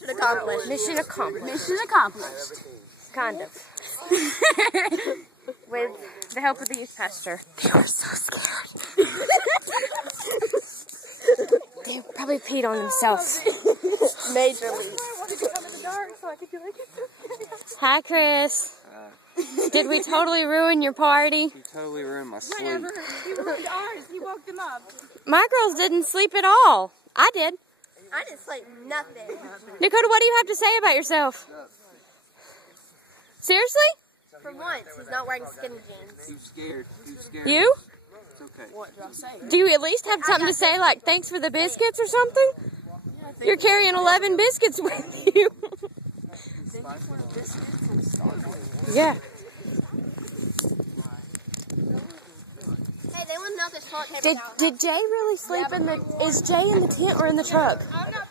Mission accomplished. Mission accomplished. Mission accomplished. Kind of. With the help of the youth pastor. They were so scared. They probably peed on themselves. Majorly. Hi, Chris. Did we totally ruin your party? You totally ruined my sleep. Whatever. He ruined ours. He woke them up. My girls didn't sleep at all. I did. I didn't sleep nothing. Dakota, what do you have to say about yourself? Seriously? For once, he's not wearing skinny jeans. Too scared. Too scared. You? It's okay. What did I say? Do you at least have something to say, like thanks for the biscuits or something? You're carrying 11 biscuits with you. Thank you for the biscuits and Starbucks. Yeah. Hey, they want to know this toilet paper now. Did Jay really sleep in the... Is Jay in the tent or in the truck? I'm not